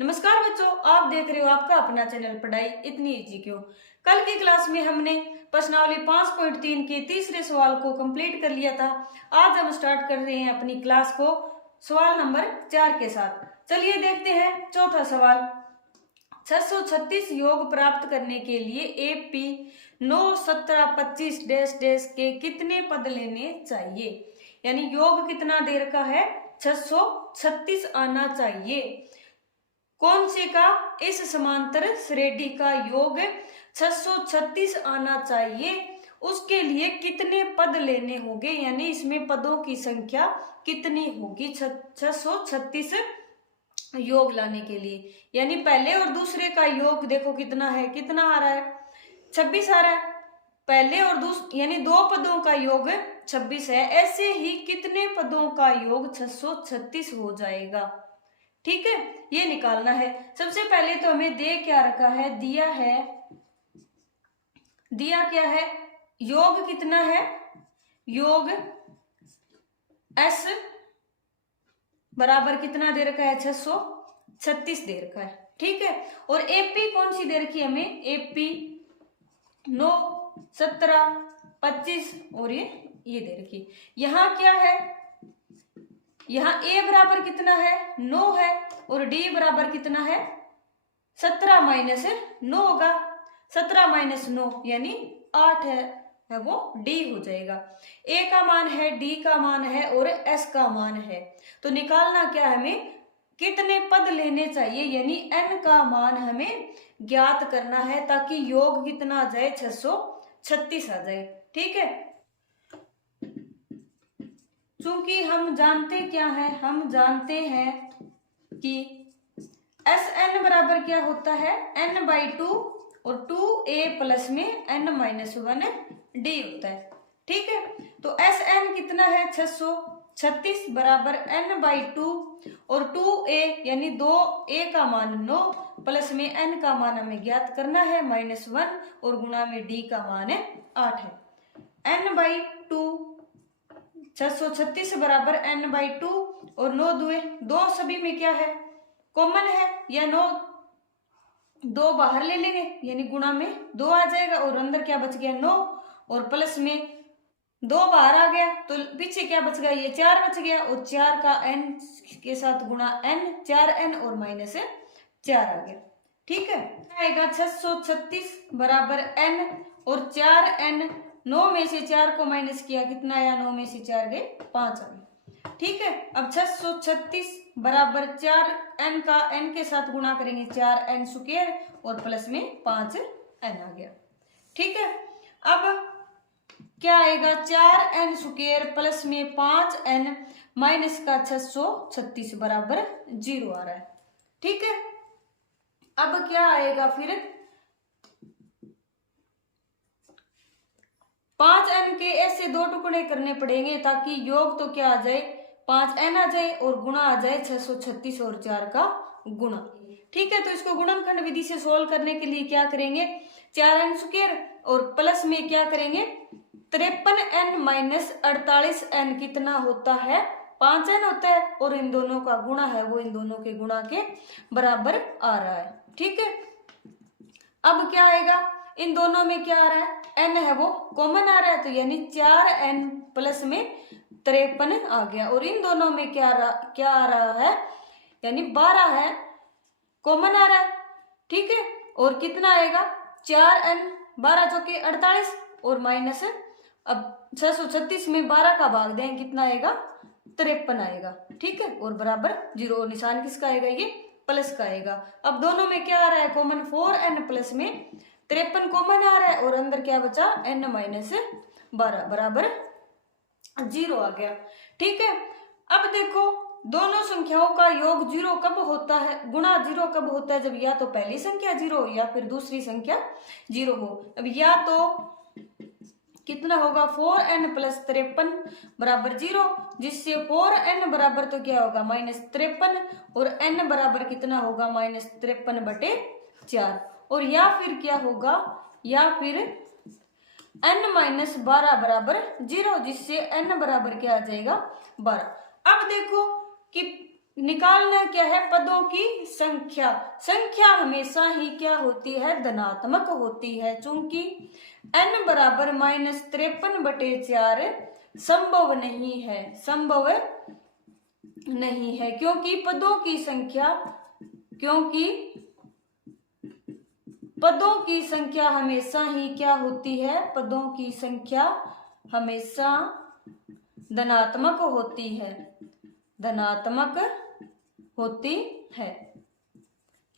नमस्कार बच्चों, आप देख रहे हो आपका अपना चैनल पढ़ाई इतनी इजी क्यों। कल की क्लास में हमने प्रश्नावली 5.3 के तीसरे सवाल को कंप्लीट कर लिया था। आज हम स्टार्ट कर रहे हैं अपनी क्लास को सवाल नंबर 4 के साथ। चलिए देखते हैं चौथा सवाल। 636 योग प्राप्त करने के लिए AP 9, 17, 25 डैश डैश के कितने पद लेने चाहिए। यानी योग कितना दे रखा है, 636 आना चाहिए। कौन से का, इस समांतर श्रेणी का योग 636 आना चाहिए। उसके लिए कितने पद लेने होंगे, यानी इसमें पदों की संख्या कितनी होगी 636 योग लाने के लिए। यानी पहले और दूसरे का योग देखो कितना है, कितना आ रहा है, 26 आ रहा है। पहले और दूसरे यानी दो पदों का योग 26 है। ऐसे ही कितने पदों का योग 636 हो जाएगा। ठीक है, ये निकालना है। सबसे पहले तो हमें दे क्या रखा है, दिया क्या है, योग कितना है, योग S बराबर कितना दे रखा है, 636 दे रखा है। ठीक है, और AP कौन सी दे रखी है हमें, AP 9, 17, 25 और ये दे रखी। यहाँ क्या है, यहाँ A बराबर कितना है, 9 है, और D बराबर कितना है, 17 माइनस 9 होगा। 17 माइनस 9 यानी 8 है वो D हो जाएगा। A का मान है, D का मान है और S का मान है। तो निकालना क्या है, हमें कितने पद लेने चाहिए, यानी N का मान हमें ज्ञात करना है ताकि योग कितना आ जाए, 636 आ जाए। ठीक है, चूंकि हम जानते क्या है, हम जानते हैं कि Sn बराबर क्या होता है, n/2 और 2a प्लस में n-1 d होता है। ठीक है, तो Sn कितना है, 636 बराबर n/2 और 2a यानी 2a का मान 9 प्लस में n का मान हमें ज्ञात करना है -1 और गुणा में d का मान है 8 है। n/2 636 बराबर n/2 और 9 दुए 2, सभी में क्या है, कॉमन है, या 9 2 बाहर ले लेंगे यानी गुणा में 2 आ जाएगा और अंदर क्या बच गया 9 और प्लस में 2 बाहर आ गया तो पीछे क्या बच गया, ये 4 बच गया और 4 का n के साथ गुणा n, 4n और -4 आ गया। ठीक है, आएगा 636 बराबर n और 4n, 9 में से 4 को माइनस किया कितना आया, 9 में से 4 गए 5 आ गए। ठीक है, अब 636 बराबर 4n का n के साथ गुणा करेंगे 4n स्क्वायर और प्लस में 5n आ गया। ठीक है, अब क्या आएगा, 4n स्क्वायर प्लस में 5n माइनस का 636 बराबर 0 आ रहा है। ठीक है, अब क्या आएगा फिर, 5n के ऐसे 2 टुकड़े करने पड़ेंगे ताकि योग तो क्या आ जाए, 5n आ जाए और गुणा आ जाए 636 और 4 का गुणा। ठीक है, तो इसको गुणनखंड विधि से सोल्व करने के लिए क्या करेंगे, 4n स्क्वायर और प्लस में क्या करेंगे 53n माइनस 48n कितना होता है, 5n होता है और इन दोनों का गुणा है वो इन दोनों के गुणा के बराबर आ रहा है। ठीक है, अब क्या आएगा, इन दोनों में क्या आ रहा है, n है वो कॉमन आ रहा है तो यानी 4n प्लस में 53 आ गया और इन दोनों में क्या आ रहा है, यानी 12 है कॉमन आ रहा है। ठीक है, और कितना आएगा, 4n 12 चौके 48 और माइनस, अब 636 में 12 का भाग दें कितना आएगा, 53 आएगा। ठीक है, और बराबर 0 और निशान किसका आएगा, ये प्लस का आएगा। अब दोनों में क्या आ रहा है कॉमन, 4n प्लस में 53 कॉमन आ रहा है और अंदर क्या बचा, n-12 बराबर 0 आ गया। ठीक है, अब देखो दोनों संख्याओं का योग 0 कब होता है, गुणा 0 कब होता है, जब या तो पहली संख्या 0 हो या फिर दूसरी संख्या 0 हो। अब या तो कितना होगा, 4n प्लस 53 बराबर 0, जिससे 4n बराबर तो क्या होगा -53 और n बराबर कितना होगा -53/4, और या फिर क्या होगा, या फिर n-12 बराबर 0, जिससे n बराबर क्या आ जाएगा 12। अब देखो कि निकालना क्या है, पदों की संख्या। संख्या हमेशा ही क्या होती है, धनात्मक होती है, चूंकि n बराबर -53/4 संभव नहीं है, संभव नहीं है, क्योंकि पदों की संख्या हमेशा ही क्या होती है, पदों की संख्या हमेशा धनात्मक होती है, धनात्मक होती है।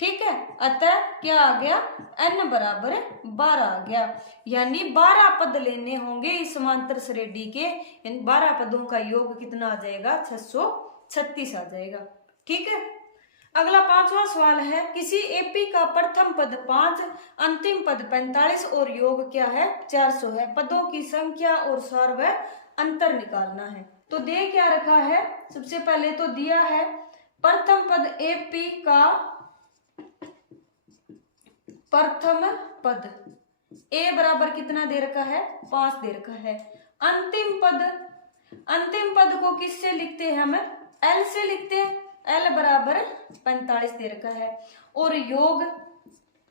ठीक है, अतः क्या आ गया, n बराबर 12 आ गया, यानी 12 पद लेने होंगे इस समांतर श्रेणी के, इन 12 पदों का योग कितना आ जाएगा, 636 आ जाएगा। ठीक है, अगला 5वां सवाल है, किसी एपी का प्रथम पद 5, अंतिम पद 45 और योग क्या है, 400 है, पदों की संख्या और सार व अंतर निकालना है। तो दे क्या रखा है, सबसे पहले तो दिया है प्रथम पद एपी का प्रथम पद ए बराबर कितना दे रखा है, 5 दे रखा है। अंतिम पद को किससे लिखते हैं हम, एल से लिखते हैं, एल बराबर 45 दे रखा है। और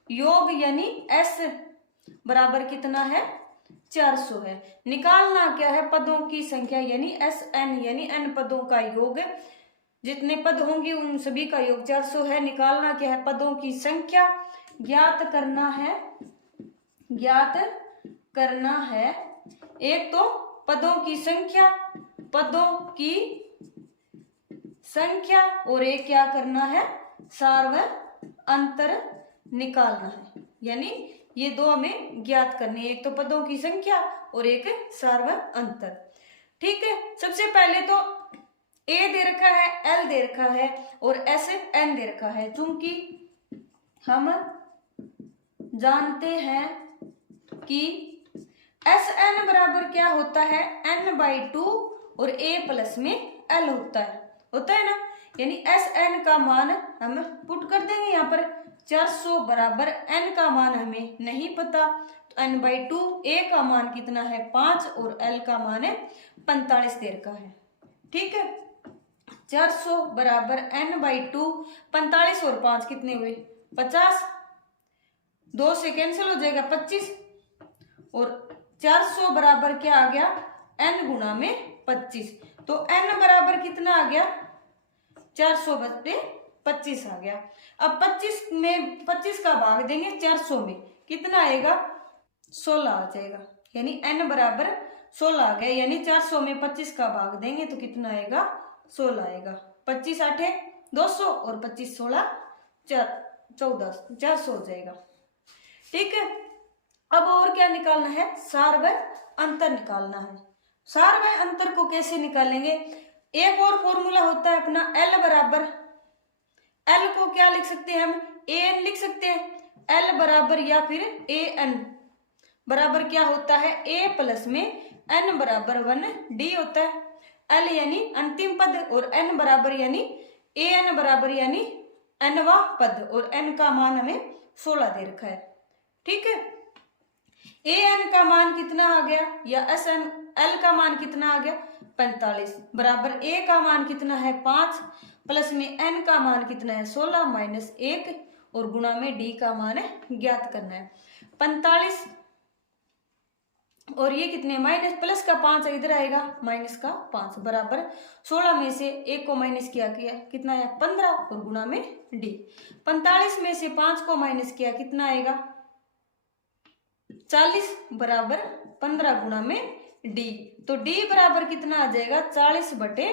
योग यानी एस बराबर कितना है, 400 है। निकालना क्या है, पदों की संख्या यानी एस एन, यानी एन पदों का योग, जितने पद होंगे उन सभी का योग 400 है। निकालना क्या है, पदों की संख्या, ज्ञात करना है एक तो पदों की संख्या और एक क्या करना है, सार व अंतर निकालना है, यानी ये दो हमें ज्ञात करनी है, एक तो पदों की संख्या और एक सार व अंतर। ठीक है, सबसे पहले तो ए दे रखा है, एल दे रखा है और एस एन दे रखा है। चूंकि हम जानते हैं कि एस एन बराबर क्या होता है, n/2 और a प्लस में l होता है ना, यानी एस एन का मान हम पुट कर देंगे यहाँ पर, 400 बराबर n का मान हमें नहीं पता, तो n/2, a का मान कितना है 5 और l का मान है 45 देर का है। ठीक है, 400 बराबर n/2, 45 और 5 कितने हुए, 50, 2 से कैंसिल हो जाएगा 25, और 400 बराबर क्या आ गया, n गुना में 25, तो n बराबर कितना आ गया, 400 बटे 25 आ गया। अब 25 का भाग देंगे 400 में, कितना आएगा, 16 आ जाएगा, यानी n बराबर 16 आ गया, यानी 400 में 25 का भाग देंगे तो कितना आएगा, 16 आएगा। 25 8 200 और 25 16 14 400 हो जाएगा। ठीक है, अब और क्या निकालना है, सार व अंतर निकालना है। सार व अंतर को कैसे निकालेंगे, एक और फॉर्मूला होता है अपना, L बराबर, L को क्या लिख सकते हैं हम, AN लिख सकते हैं, L बराबर या फिर AN बराबर क्या होता है, A प्लस में N बराबर 1D होता है। L यानी अंतिम पद और N बराबर यानी AN बराबर यानी nवां पद, और N का मान हमें 16 दे रखा है। ठीक है, AN का मान कितना आ गया, या SN L का मान कितना आ गया, 45 बराबर A का मान कितना है 5, प्लस में N का मान कितना है 16 माइनस 1 और गुणा में D का मान है ज्ञात करना है 45, और ये कितने माइनस प्लस का 5 इधर आएगा, माइनस का 5 बराबर 16 में से 1 को माइनस किया कितना है 15 और गुणा में D। 45 में से 5 को माइनस किया कितना आएगा 40 बराबर 15 गुणा में D, तो D बराबर कितना आ जाएगा 40 बटे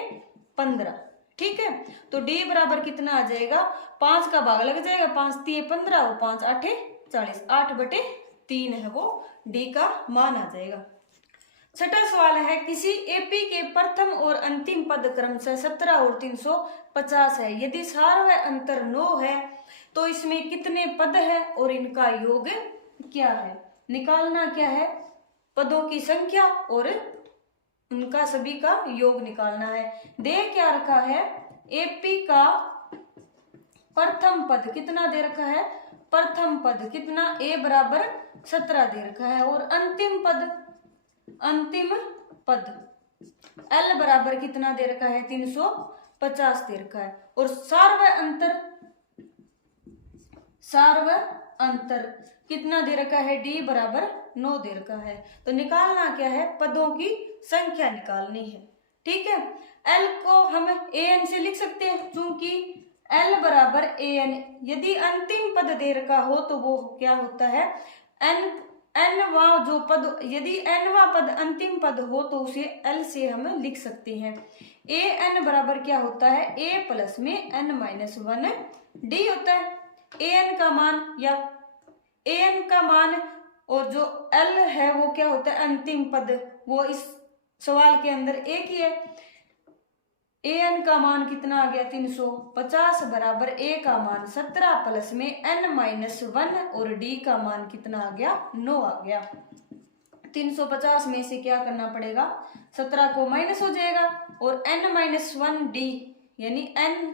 15। ठीक है, तो D बराबर कितना आ जाएगा, 5 का भाग लग जाएगा, 5 3 15 और 5 8 40, 8 बटे 3 है वो D का मान आ जाएगा। छठा सवाल है, किसी एपी के प्रथम और अंतिम पद क्रमशः 17 और 350 है, यदि सार व अंतर 9 है तो इसमें कितने पद है और इनका योग क्या है। निकालना क्या है, पदों की संख्या और उनका सभी का योग निकालना है। दे क्या रखा है, एपी का प्रथम पद कितना दे रखा है, प्रथम पद कितना a बराबर 17 दे रखा है, और अंतिम पद L बराबर कितना दे रखा है 350 50 दे रखा है। और सार्व अंतर कितना दे रखा है, d बराबर 9 दे रखा है। तो निकालना क्या है, पदों की संख्या निकालनी है। ठीक है, l को हम an से लिख सकते हैं, क्योंकि l बराबर an। यदि अंतिम पद दे रखा हो तो वो क्या होता है, nवा जो पद, यदि nवा पद अंतिम पद हो तो उसे l से हम लिख सकते हैं। an बराबर क्या होता है, a प्लस में n-1 d होता है। an का मान या an का मान और जो l है वो क्या होता है, अंतिम पद, वो इस सवाल के अंदर एक ही है। an का मान कितना आ गया, 350 बराबर a का मान 17 प्लस में n-1 और d का मान कितना आ गया, 9 आ गया। 350 में से क्या करना पड़ेगा, 17 को माइनस हो जाएगा और n-1 d यानी n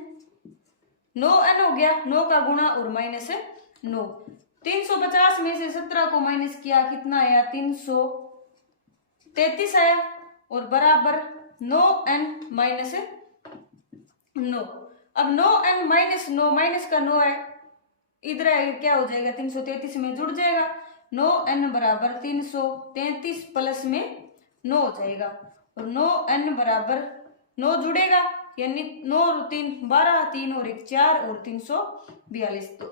9n हो गया, 9 का गुणा और माइनस 9। 350 में से 17 को माइनस किया, कितना आया, 333 आया और बराबर 9n माइनस 9। अब 9n माइनस 9, माइनस का 9 है, इधर आएगा क्या हो जाएगा, 333 में जुड़ जाएगा। 9n बराबर 333 प्लस में 9 हो जाएगा और 9n बराबर 9 जुड़ेगा, यानी 9 और 3 12, 3 और 1 4 और 342। तो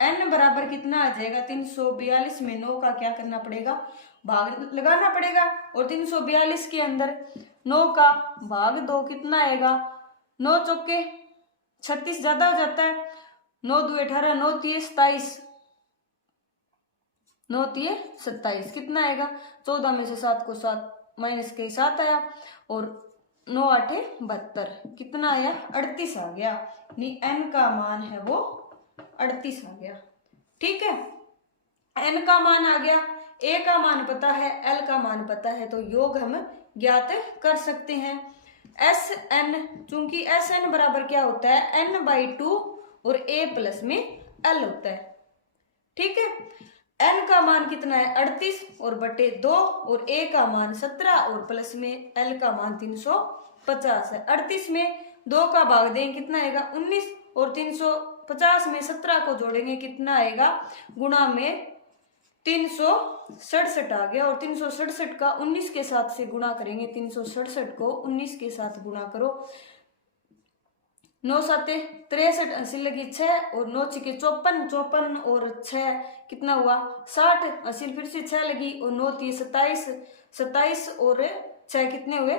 n बराबर कितना आ जाएगा, 342 में 9 का क्या करना पड़ेगा, भाग लगाना पड़ेगा। और 342 के अंदर 9 का भाग 2 कितना आएगा, 9 चौके 36 ज्यादा हो जाता है, 9 2 18, 9 3 27, 9 3 27 कितना आएगा, 14 में से 7 को 7 माइनस के 7 आया और 9 8 72 कितना आया, 38 आ गया। n का मान है वो 38 आ गया। ठीक है, n का मान आ गया, a का मान पता है, l का मान पता है, तो योग हम ज्ञात कर सकते हैं। Sn, चूंकि Sn बराबर क्या होता है, n/2 और a प्लस में l होता है। ठीक है, n का मान कितना है, 38 और बटे 2 और a का मान 17 और प्लस में l का मान 350 है। 38 में 2 का भाग देंगे कितना आएगा, 19 और 350 में 17 को जोड़ेंगे कितना आएगा, गुणा में 367 आ गया और 367 का 19 के साथ से गुणा करेंगे, 367 को 19 के साथ गुणा करो, 9 7 63 80 लगी 6 और 9 6 54, 54 और 6 कितना हुआ 60, 80 फिर से 6 लगी और 9 3 27, 27 और 6 कितने हुए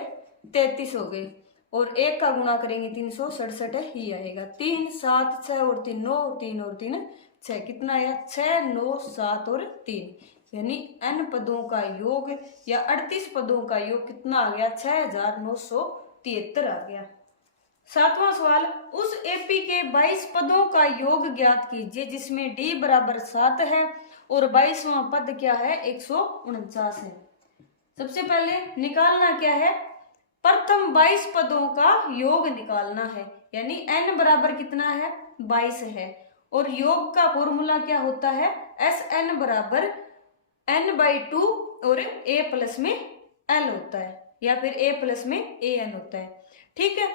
33 हो गए और 1 का गुणा करेंगे 367 ही आएगा। 3 7 6 और 3 9, 3 और 3 6 कितना आया 6 9 7 और 3, यानी n पदों का योग या 38 पदों का योग कितना आ गया 6973 आ गया। 7वां सवाल, उस एपी के 22 पदों का योग ज्ञात कीजिए जिसमें d बराबर 7 है और 22वां पद क्या है 149 है। सबसे पहले निकालना क्या है, प्रथम 22 पदों का योग निकालना है, यानी n बराबर कितना है 22 है और योग का फॉर्मूला क्या होता है, Sn बराबर n/2 और a प्लस में l होता है या फिर a प्लस में an होता है। ठीक है,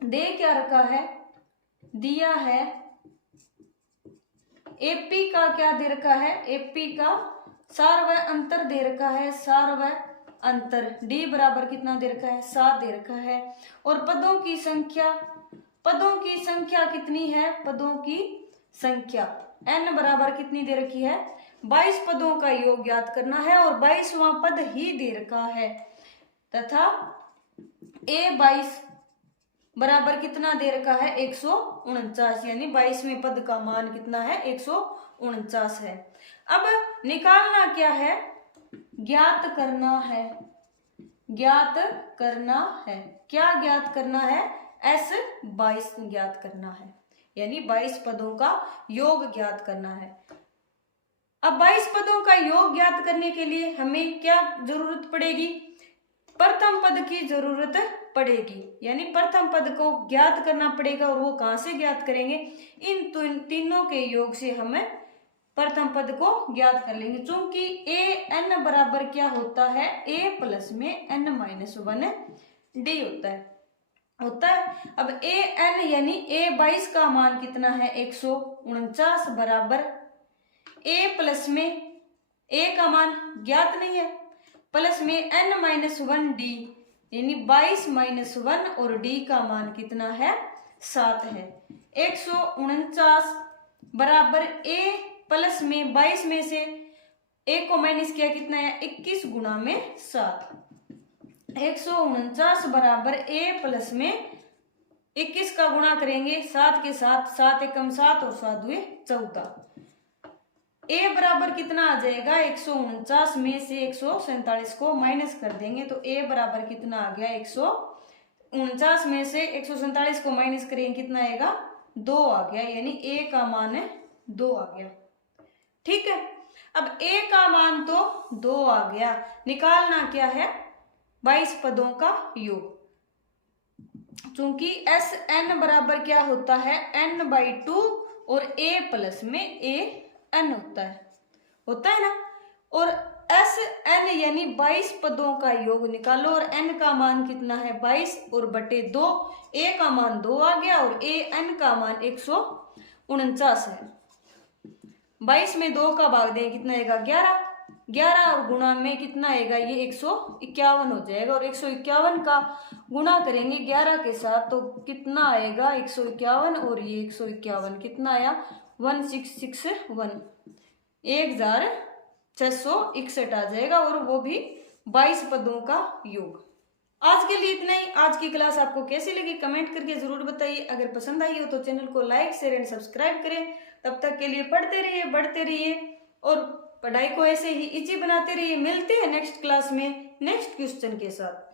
दे क्या रखा है, दिया है एपी का क्या दे रखा है, एपी का सार व अंतर दे रखा है, सार व अंतर d बराबर कितना दे रखा है 7 दे रखा है और पदों की संख्या कितनी है, पदों की संख्या n बराबर कितनी दे रखी है 22 पदों का योग ज्ञात करना है और 22वां पद ही दे रखा है तथा a22 बराबर कितना दे रखा है 149, यानी 22वें पद का मान कितना है 149 है। अब निकालना क्या है, ज्ञात करना है, ज्ञात करना है, क्या ज्ञात करना है S22 ज्ञात करना है, यानी 22 पदों का योग ज्ञात करना है। अब 22 पदों का योग ज्ञात करने के लिए हमें क्या जरूरत पड़ेगी, प्रथम पद की जरूरत पड़ेगी, यानी प्रथम पद को ज्ञात करना पड़ेगा और वो कहां से ज्ञात करेंगे, इन तीनों के योग से हमें प्रथम पद को ज्ञात कर लेंगे। चूंकि a n बराबर क्या होता है a प्लस में n-1 d होता है होता है। अब ए एन यानी ए 22 का मान कितना है 149 बराबर ए प्लस में ए का मान ज्ञात नहीं है प्लस में एन माइनस 1 डी यानी 22 माइनस 1 और डी का मान कितना है 7 है। 149 बराबर ए प्लस में 22 में से ए को माइनस किया कितना है 21 गुणा में 7। 149 बराबर ए प्लस में 21 का गुणा करेंगे 7 के साथ 7 एकम 7 और 7 हुए 14। ए बराबर कितना आ जाएगा 149 में से 147 को माइनस कर देंगे तो ए बराबर कितना आ गया 149 में से 147 को माइनस करेंगे कितना आएगा 2 आ गया यानी ए का मान है 2 आ गया। ठीक है, अब ए का मान तो 2 आ गया, निकालना क्या है 22 पदों का योग। चूंकि एस एन बराबर क्या होता है n/2 और a प्लस में a n होता है ना। और एस एन यानी 22 पदों का योग निकालो और n का मान कितना है 22 और बटे 2 a का मान 2 आ गया और a n का मान 149 है। 22 में 2 का भाग दें कितना आएगा 11 और गुणा में कितना आएगा ये 151 हो जाएगा और 151 का गुणा करेंगे 11 के साथ तो कितना आएगा 151 और ये 151 कितना आया 1661 1661 आ जाएगा और वो भी 22 पदों का योग। आज के लिए इतना ही। आज की क्लास आपको कैसी लगी कमेंट करके जरूर बताइए। अगर पसंद आई हो तो चैनल को लाइक शेयर एंड सब्सक्राइब करें। तब तक के लिए पढ़ते रहिए बढ़ते रहिए और पढ़ाई को ऐसे ही इजी बनाते रहिए। मिलते हैं नेक्स्ट क्लास में नेक्स्ट क्वेश्चन के साथ।